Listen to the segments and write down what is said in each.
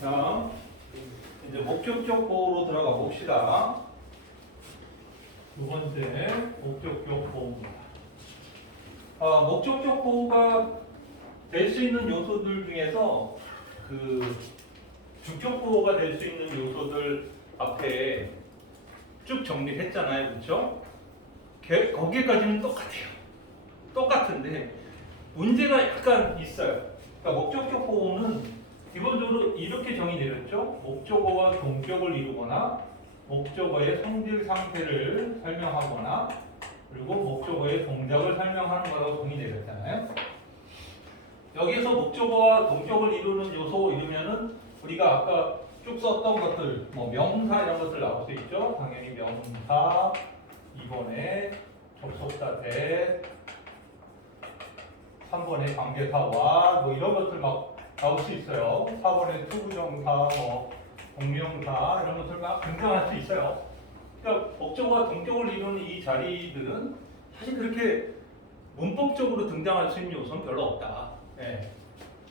자, 이제 목적격 보호로 들어가 봅시다. 두 번째 목적격 보호입니다. 목적격 보호가 될 수 있는 요소들 중에서 그 주격 보호가 될 수 있는 요소들 앞에 쭉 정리했잖아요, 그렇죠? 거기까지는 똑같아요. 똑같은데 문제가 약간 있어요. 그러니까 목적격 보호는 기본적으로 이렇게 정의되었죠. 목적어와 동격을 이루거나 목적어의 성질 상태를 설명하거나 그리고 목적어의 동작을 설명하는 거라고 정의되었잖아요. 여기서 목적어와 동격을 이루는 요소 이러면은 우리가 아까 쭉 썼던 것들, 뭐 명사 이런 것들 나올 수 있죠. 당연히 명사, 2번에 접속사 대, 3번에 관계사와 뭐 이런 것들 막 나올 수 있어요. 4번에 투부정사, 뭐 공명사 이런 것들 막 등장할 수 있어요. 그러니까 목적어와 동격을 이루는 이 자리들은 사실 그렇게 문법적으로 등장할 수 있는 요소는 별로 없다. 예.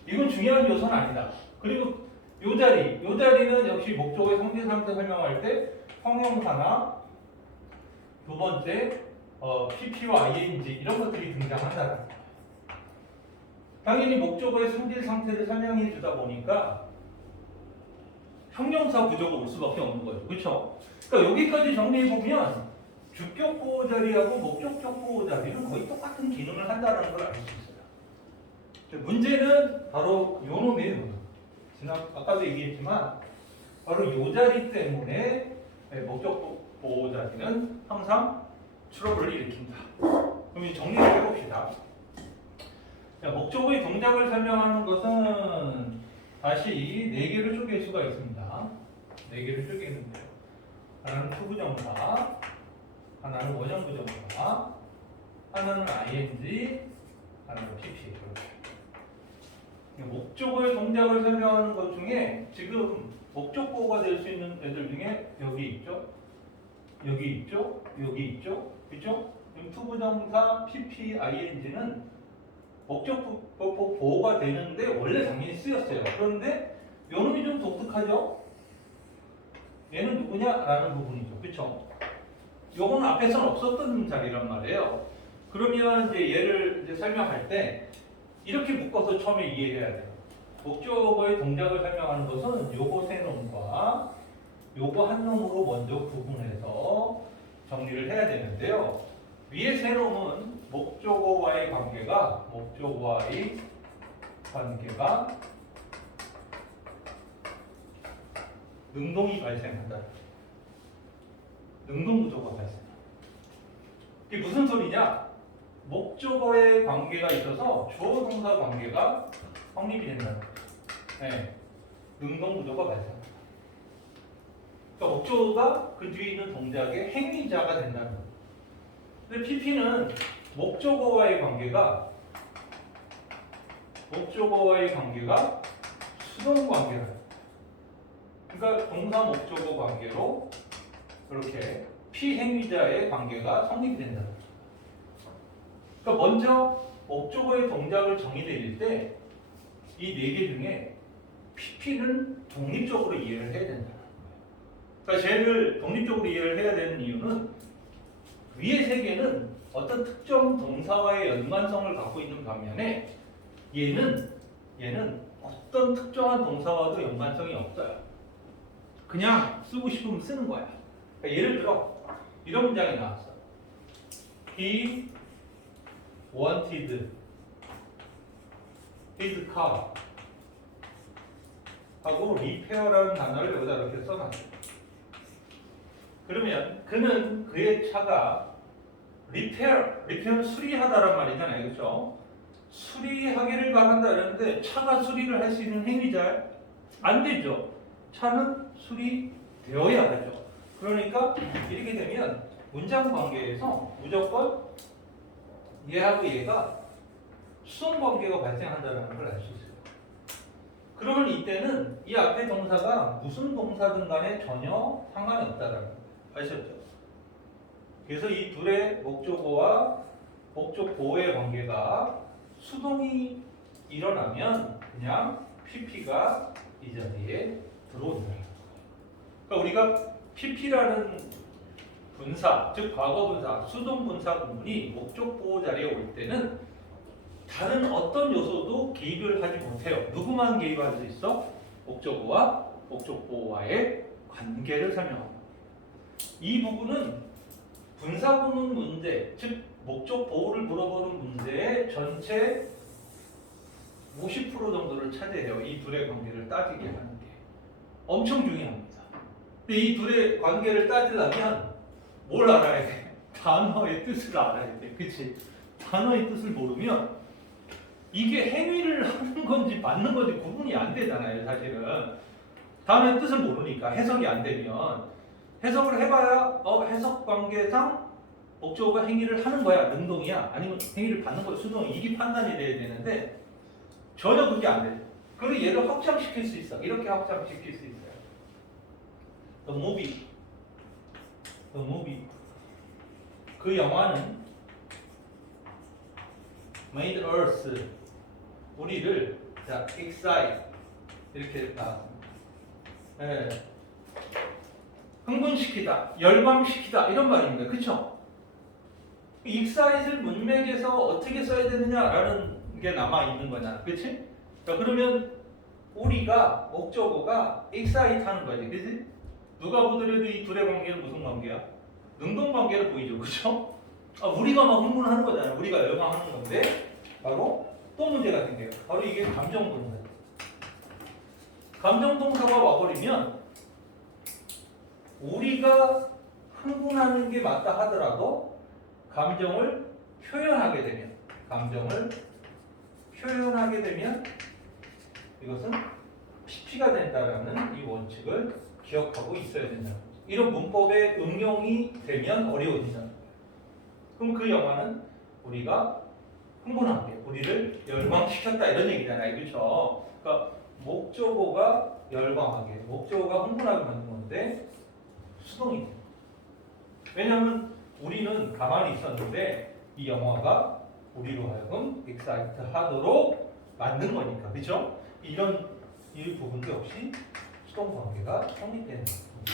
이건 중요한 요소는 아니다. 그리고 요 자리는 역시 목적어의 성질 상태 설명할 때 형용사나 두 번째 PP와 ING 이런 것들이 등장한다는 거예요. 당연히 목적어의 성질 상태를 설명해 주다 보니까 형용사 구조가 올 수밖에 없는 거죠. 그렇죠? 그러니까 여기까지 정리해 보면 주격 보호 자리하고 목적격 보호 자리는 거의 똑같은 기능을 한다는 걸 알 수 있어요. 문제는 바로 요 놈이에요. 아까도 얘기했지만 바로 요 자리 때문에 목적 보호 자리는 항상 트러블을 일으킨다. 그럼 이 정리를 해봅시다. 자, 목적어의 동작을 설명하는 것은 다시 4개를 쪼갤 수가 있습니다. 4개를 쪼개는데요. 하나는 투부정사, 하나는 원형부정사, 하나는 ING, 하나는 PP. 목적어의 동작을 설명하는 것 중에 지금 목적보호가 될 수 있는 애들 중에 여기 있죠? 여기 있죠? 여기 있죠? 그죠? 투부정사, PP, ING는 목적 보호가 되는데 원래 당연히 쓰였어요. 그런데 요놈이 좀 독특하죠? 얘는 누구냐라는 부분이죠. 그쵸? 요거는 앞에서는 없었던 자리란 말이에요. 그러면 이제 얘를 이제 설명할 때 이렇게 묶어서 처음에 이해해야 돼요. 목적어의 동작을 설명하는 것은 요거 세 놈과 요거 한 놈으로 먼저 구분해서 정리를 해야 되는데요. 위에 세 놈은 목적어와의 관계가 능동이 발생한다. 능동 구조가 발생한다. 이게 무슨 소리냐? 목적어의 관계가 있어서 주어 동사 관계가 성립이 된다는 거죠. 네. 능동 구조가 발생한다. 그러니까 목적어가 그 뒤에 있는 동작의 행위자가 된다는 거죠. 근데 PP는 목적어와의 관계가 수동 관계라. 그러니까 동사 목적어 관계로 이렇게 피행위자의 관계가 성립이 된다. 그러니까 먼저 목적어의 동작을 정의내릴 때 이 4개 중에 PP는 독립적으로 이해를 해야 된다. 그러니까 쟤를 독립적으로 이해를 해야 되는 이유는 위에 3개는 어떤 특정 동사와의 연관성을 갖고 있는 반면에 얘는 어떤 특정한 동사와도 연관성이 없어요. 그냥 쓰고 싶으면 쓰는 거야. 그러니까 예를 들어 이런 문장이 나왔어. He wanted his car 하고 repair라는 단어를 여기다 이렇게 써놨어요. 그러면 그는 그의 차가 리페어는 수리하다란 말이잖아요. 그렇죠? 수리하기를 바란다 이러는데 차가 수리를 할 수 있는 행위자 안 되죠. 차는 수리되어야 하죠. 그러니까 이렇게 되면 문장 관계에서 무조건 얘하고 얘가 수동 관계가 발생한다는 걸 알 수 있어요. 그러면 이때는 이 앞에 동사가 무슨 동사든 간에 전혀 상관이 없다는 거 아셨죠? 그래서 이 둘의 목적어와 목적 보호의 관계가 수동이 일어나면 그냥 PP가 이 자리에 들어온다. 그러니까 우리가 PP라는 분사, 즉 과거 분사, 수동 분사 구문이 목적 보호 자리에 올 때는 다른 어떤 요소도 개입을 하지 못해요. 누구만 개입할 수 있어? 목적어와 목적 보호와의 관계를 설명합니다. 이 부분은 분사 구문 문제, 즉 목적 보호를 물어보는 문제의 전체 50% 정도를 차지해요. 이 둘의 관계를 따지게 하는 게 엄청 중요합니다. 근데 이 둘의 관계를 따지려면 뭘 알아야 돼? 단어의 뜻을 알아야 돼. 그치? 단어의 뜻을 모르면 이게 행위를 하는 건지 맞는 건지 구분이 안 되잖아요, 사실은. 단어의 뜻을 모르니까 해석이 안 되면 해석을 해봐야 해석 관계상 목적어가 행위를 하는 거야, 능동이야, 아니면 행위를 받는 거야, 수동이, 이게 판단이 돼야 되는데 전혀 그게 안 돼요. 그리고 얘를 확장시킬 수 있어. 이렇게 확장시킬 수 있어요. The movie. 그 영화는 made us, 우리를 excite, 이렇게 나왔습니다. 네. 흥분시키다, 열광시키다, 이런 말입니다. 그쵸? excite를 문맥에서 어떻게 써야 되느냐라는 게 남아있는 거잖아. 그치? 자, 그러면 우리가, 목적어가 excite 하는 거지. 그치? 누가 보더라도 이 둘의 관계는 무슨 관계야? 능동관계를 보이죠. 그쵸? 우리가 막 흥분하는 거잖아요. 우리가 열광하는 건데 바로 또 문제가 생겨요. 바로 이게 감정동사. 감정동사가 와버리면 우리가 흥분하는 게 맞다 하더라도 감정을 표현하게 되면 이것은 PP가 된다라는 이 원칙을 기억하고 있어야 된다. 이런 문법의 응용이 되면 어려워진다. 그럼 그 영화는 우리가 흥분하게, 우리를 열광시켰다, 이런 얘기잖아요. 그렇죠? 그러니까 목적어가 열광하게, 목적어가 흥분하게 만든 건데 수동이 돼요. 왜냐하면 우리는 가만히 있었는데 이 영화가 우리로 하여금 excite 하도록 만든 거니까. 그렇죠? 이 부분도 역시 수동 관계가 성립되는 겁니다.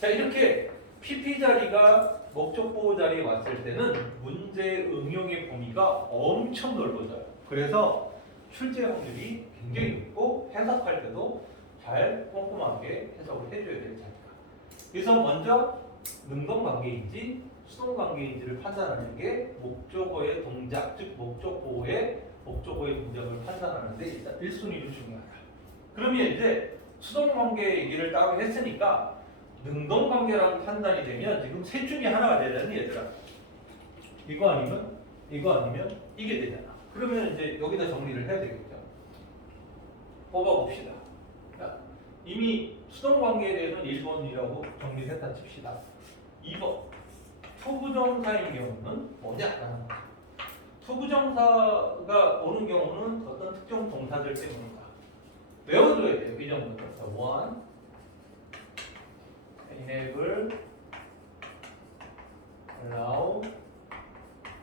자, 이렇게 PP 자리가 목적 보호 자리에 왔을 때는 문제 응용의 범위가 엄청 넓어져요. 그래서 출제 확률이 굉장히 높고 해석할 때도 잘 꼼꼼하게 해석을 해줘야 될 자리다. 그래서 먼저 능동 관계인지 수동 관계인지를 판단하는 게 목적어의 동작, 즉 목적 보호의 목적어의 동작을 판단하는데 일단 1순위로 중요하다. 그러면 이제 수동 관계 얘기를 따로 했으니까 능동 관계라고 판단이 되면 지금 셋 중에 하나가 되잖니, 얘들아. 이거 아니면 이게 되잖아. 그러면 이제 여기다 정리를 해야 되겠죠. 뽑아봅시다. 자, 이미 수동 관계에 대해서는 1번이라고 정리를 했다 칩시다. 2번. 투부정사인 경우는 뭐냐? 투부정사가 오는 경우는 어떤 특정 동사들 때문이다. 외워둬야 돼요. 이 정도는. one, enable, allow,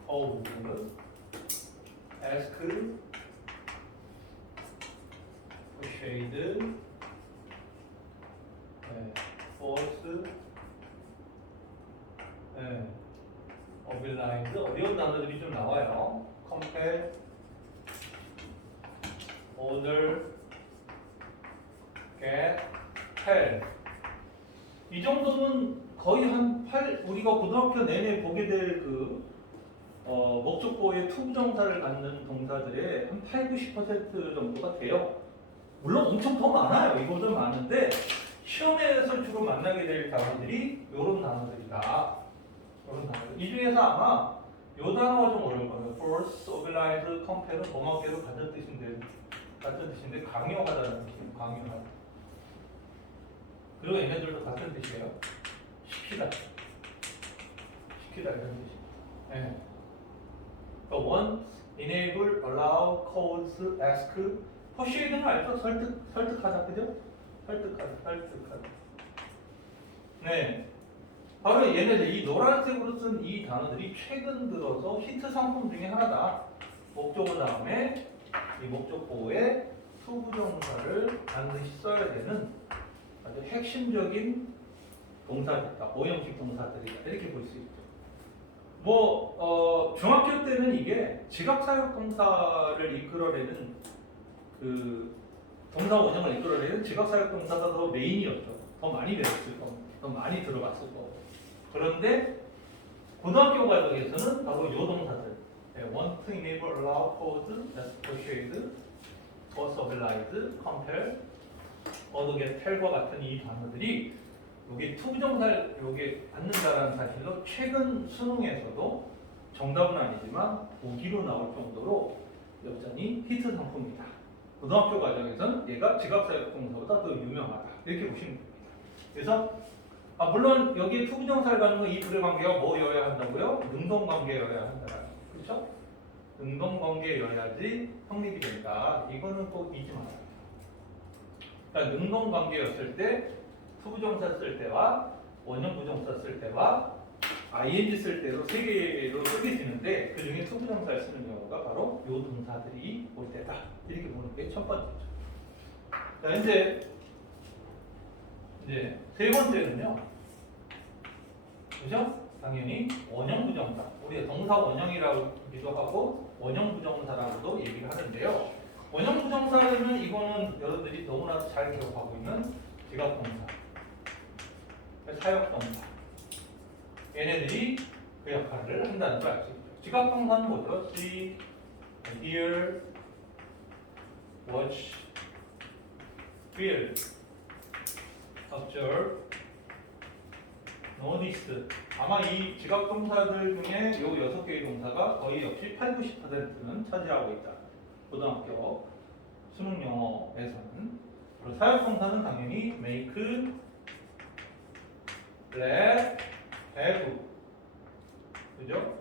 hold, ask, persuade, force, oblige, 어려운 단어들이 좀 나와요. compel, order, get, tell. 이 정도는 거의 우리가 고등학교 내내 보게 될 목적보호의 투부정사를 갖는 동사들의 한 8-90% 정도가 돼요. 물론 엄청 더 많아요. 이거보다 많은데 시험에서 주로 만나게 될 단어들이 이런 단어들이다. 이 중에서 아마 이 단어가 좀 어려울 거예요. force, oblige, compel은 고맙게도 같은 뜻인데 강요하다는 뜻이에요. 강요하다. 그리고 얘네들도 같은 뜻이에요. 시키다 이런 뜻이에요. 네. want, enable, allow, cause, ask, persuade는 알죠? 설득하다, 그죠? 설득하다. 네. 바로 얘네들, 이 노란색으로 쓴 이 단어들이 최근 들어서 히트 상품 중에 하나다. 목적어 다음에 이 목적 보호의 투부정사를 반드시 써야 되는 아주 핵심적인 동사들이다. 오형식 동사들이다. 이렇게 볼 수 있죠. 중학교 때는 이게 지각사역동사를 이끌어내는 그 동사 원형을 이끌어내는 지각사역동사가 더 메인이었죠. 더 많이 배웠을 거고, 더 많이 들어봤을 거고. 그런데 고등학교 과정에서는 바로 요 동사들, want to enable, allow, cause, persuade, possibilize, compel, 얻어get, tell과 같은 이 단어들이 요게 투부정사를 요게 받는다라는 사실로 최근 수능에서도 정답은 아니지만 보기로 나올 정도로 여전히 히트 상품이다. 고등학교 과정에서는 얘가 지각사역동사보다 더 유명하다. 이렇게 보시면 됩니다. 그래서 물론 여기에 투부정사를 갖는 건 이 둘의 관계가 뭐여야 한다고요? 능동관계여야 한다. 그렇죠? 능동관계여야지 성립이 된다. 이거는 꼭 잊지 말아야 돼요. 그러니까 능동관계였을 때 투부정사 쓸 때와 원형부정사 쓸 때와 ing 쓸 때로 세 개로 쓰게 되는데 그 중에 투부정사를 쓰는 경우가 바로 요 동사들이 올 때다. 이렇게 보는 게 첫 번째죠. 자, 이제 세 번째는요. 그죠? 당연히 원형부정사. 우리가 동사 원형이라고도 하고 원형부정사라고도 얘기를 하는데요. 원형부정사는 이거는 여러분들이 너무나 잘 기억하고 있는 지각동사, 사역동사. 얘네들이 그 역할을 한다는 걸 알 수 있죠. 지각동사는 뭐죠? see, hear, watch, feel, observe, notice. 아마 이 지각동사들 중에 요 6개의 동사가 거의 역시 80~90%는 차지하고 있다. 고등학교 수능 영어에서는. 그리고 사역동사는 당연히 make, let, have, 그죠?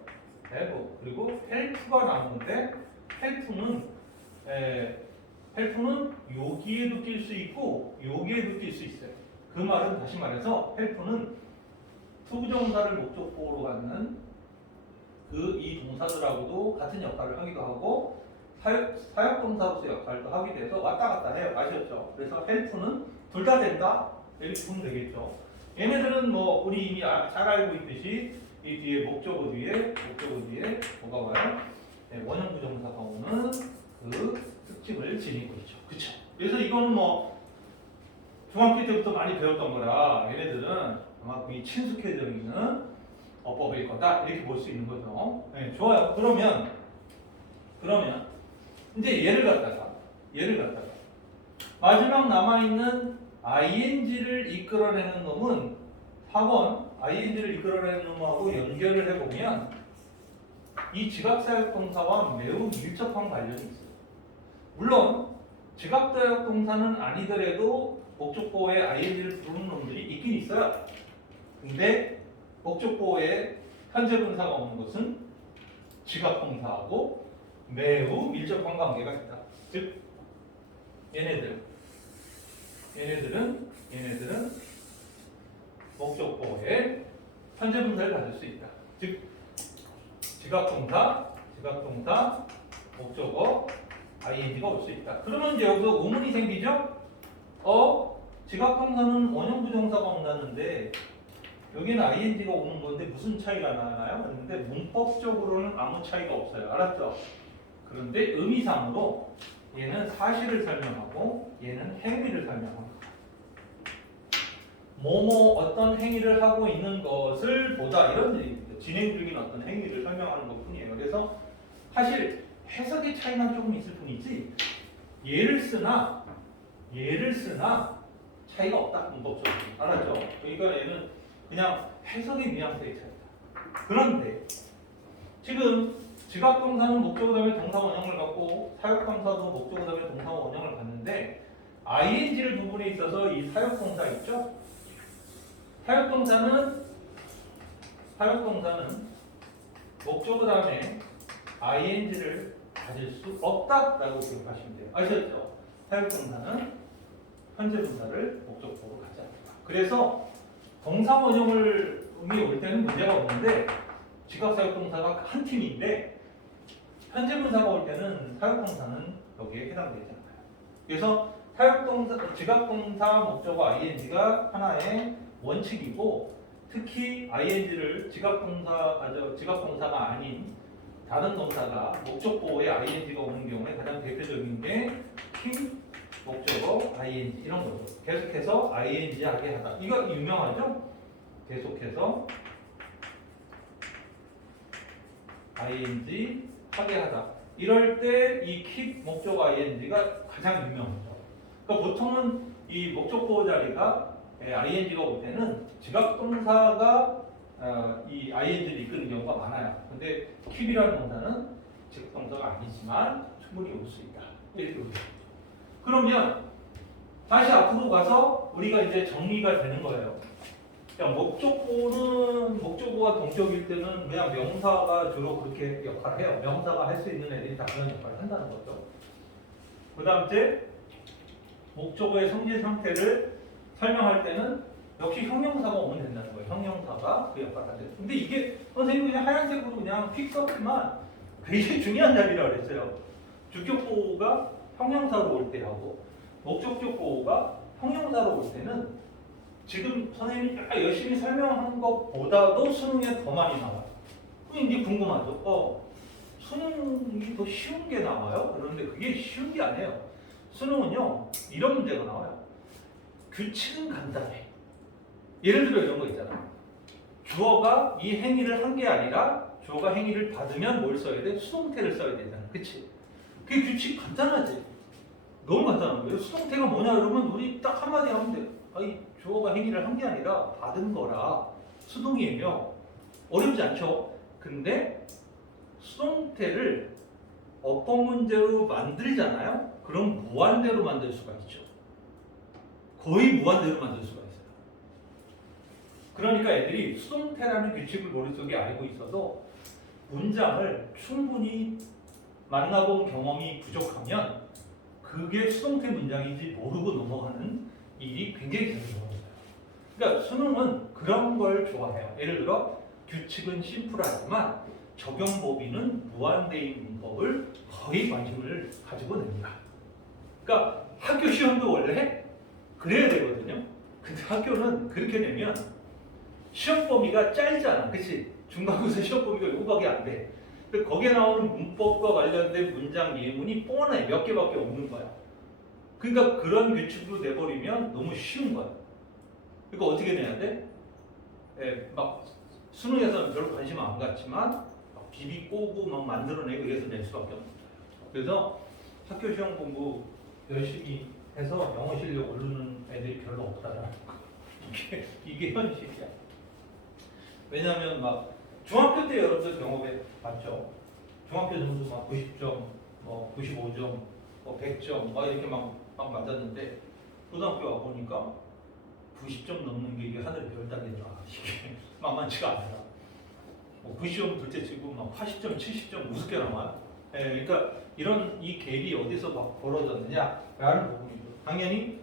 have. 그리고 help가 나오는데 help는 여기에도 낄 수 있고 여기에도 낄 수 있어요. 그 말은 다시 말해서 help는 투부정사를 목적보호로 갖는 이 동사들하고도 같은 역할을 하기도 하고 사역동사로서 역할도 하게 돼서 왔다 갔다 해요. 아셨죠? 그래서 help는 둘 다 된다. 이렇게 보면 되겠죠. 얘네들은 우리 이미 잘 알고 있듯이 이 뒤에 목적어 뒤에 뭐가 와요? 원형부정사가 오는 그 특징을 지니고 있죠. 그쵸? 그래서 이거는 중학교 때부터 많이 배웠던 거라 얘네들은 아마 거의 친숙해져 있는 어법일 거다. 이렇게 볼 수 있는 거죠. 네, 좋아요. 그러면 이제 얘를 갖다가 마지막 남아있는 ing를 이끌어내는 놈은 4번 ing를 이끌어내는 놈하고 연결을 해보면 이 지각사역동사와 매우 밀접한 관련이 있어요. 물론 지각사역동사는 아니더라도 목적보호에 ing를 부르는 놈들이 있긴 있어요. 근데 목적보호에 현재분사가 오는 것은 지각동사하고 매우 밀접한 관계가 있다. 즉 얘네들은 목적보호에 현재분사를 가질 수 있다. 즉 지각동사, 목적어, ing가 올 수 있다. 그러면 이제 여기서 의문이 생기죠? 지각동사는 원형부정사가 온다는데 여기는 ing가 오는 건데 무슨 차이가 나나요? 그런데 문법적으로는 아무 차이가 없어요. 알았죠? 그런데 의미상으로 얘는 사실을 설명하고 얘는 행위를 설명합니다. 어떤 행위를 하고 있는 것을 보다 이런 얘기입니다. 진행 중인 어떤 행위를 설명하는 것 뿐이에요. 그래서 사실 해석의 차이는 조금 있을 뿐이지 얘를 쓰나 차이가 없다. 문법적으로. 알았죠? 그러니까 얘는 그냥 해석의 뉘앙스의 차이다. 그런데 지금 지각동사는 목적어 다음에 동사 원형을 갖고 사역동사도 목적어 다음에 동사 원형을 갖는데 ing를 부분에 있어서 이 사역동사 있죠? 사역동사는 목적어 다음에 ing를 가질 수 없다라고 기억하시면 돼요. 아셨죠? 사역동사는 현재 분사를 목적보호로 가지 않는다. 그래서 동사 원형을 올 때는 문제가 없는데 지각사역동사가 한 팀인데 현재 분사가 올 때는 사역동사는 여기에 해당되지 않아요. 그래서 사역동사, 지각동사 목적어 ing가 하나의 원칙이고 특히 ing를 지각동사가 아닌 다른 동사가 목적 보호에 ing가 오는 경우에 가장 대표적인 게 king 목적어 ing 이런 거죠. 계속해서 ing 하게 하다. 이거 유명하죠? 계속해서 ing 하게 하다. 이럴 때 이 keep 목적어 ing가 가장 유명하죠. 그러니까 보통은 이 목적 보호 자리가 ing가 올 때는 지각동사가 이 ing를 이끄는 경우가 많아요. 근데 keep이라는 동사는 지각동사가 아니지만 충분히 올 수 있다. 이렇게 보죠. 그러면 다시 앞으로 가서 우리가 이제 정리가 되는 거예요. 그러니까 목적보는 목적보가 동격일 때는 그냥 명사가 주로 그렇게 역할을 해요. 명사가 할 수 있는 애들이 다 그런 역할을 한다는 거죠. 그 다음째 목적어의 성질 상태를 설명할 때는 역시 형용사가 오면 된다는 거예요. 형용사가 그 역할을 하죠. 근데 이게 선생님이 그냥 하얀색으로 그냥 픽 썼지만 굉장히 중요한 자리라고 그랬어요. 주격보호가 형용사로 올 때 하고 목적격 보호가 형용사로 올 때는 지금 선생님이 열심히 설명한 것보다도 수능에 더 많이 나와요. 그럼 이게 궁금하죠? 수능이 더 쉬운 게 나와요? 그런데 그게 쉬운 게 아니에요. 수능은요, 이런 문제가 나와요. 규칙은 간단해. 예를 들어 이런 거 있잖아. 주어가 이 행위를 한 게 아니라 주어가 행위를 받으면 뭘 써야 돼? 수동태를 써야 되잖아. 그치? 그게 규칙 간단하지? 너무 간단한 거예요. 수동태가 뭐냐 그러면 우리 딱 한마디 하면 돼. 아니, 주어가 행위를 한 게 아니라 받은 거라 수동이에요. 어렵지 않죠? 근데 수동태를 어법 문제로 만들잖아요? 그럼 무한대로 만들 수가 있죠. 거의 무한대로 만들 수가 있어요. 그러니까 애들이 수동태라는 규칙을 머릿속에 알고 있어도 문장을 충분히 만나본 경험이 부족하면 그게 수동태 문장인지 모르고 넘어가는 일이 굉장히 자주 일어나요. 그러니까 수능은 그런 걸 좋아해요. 예를 들어 규칙은 심플하지만 적용 범위는 무한대인 문법을 거의 관심을 가지고 냅니다. 그러니까 학교 시험도 원래 그래야 되거든요. 근데 학교는 그렇게 내면 시험 범위가 짧잖아. 그치? 중간고사 시험 범위가 요거밖에 안 돼. 근데 거기에 나오는 문법과 관련된 문장 예문이 뻔해. 몇 개밖에 없는 거야. 그러니까 그런 규칙으로 내버리면 너무 쉬운 거야. 그러니까 어떻게 내야 돼? 막 수능에서는 별로 관심 안 갖지만 막 비비 꼬고 막 만들어내고 이래서 낼 수밖에 없는 거야. 그래서 학교 시험 공부 열심히 해서 영어 실력 오르는 애들이 별로 없다라는 거. 이게 현실이야. 왜냐하면 막 중학교 때 여러분들 경험해 봤죠. 중학교 점수 막 90점, 뭐 95점, 뭐 100점, 막 이렇게 막 맞았는데 고등학교 와 보니까 90점 넘는 게 이게 하늘 별 따기더라. 이게 만만치가 않더라. 뭐 90점 둘째 치고 막 80점, 70점 우습게 나와요. 그러니까 이런 이 갭이 어디서 막 벌어졌느냐라는 부분이죠. 당연히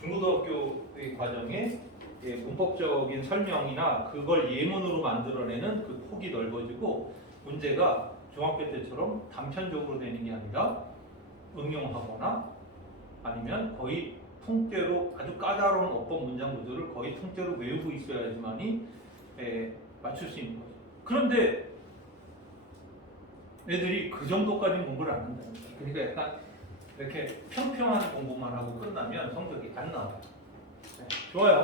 중고등학교의 과정에 문법적인 설명이나 그걸 예문으로 만들어내는 그 폭이 넓어지고 문제가 중학교 때처럼 단편적으로 되는 게 아니라 응용하거나 아니면 거의 통째로 아주 까다로운 어법 문장 구조를 거의 통째로 외우고 있어야지만이 맞출 수 있는 거죠. 그런데 애들이 그 정도까지 공부를 안 한다는 거예요. 그러니까 약간 이렇게 평평한 공부만 하고 끝나면 성적이 안 나와요. 좋아요.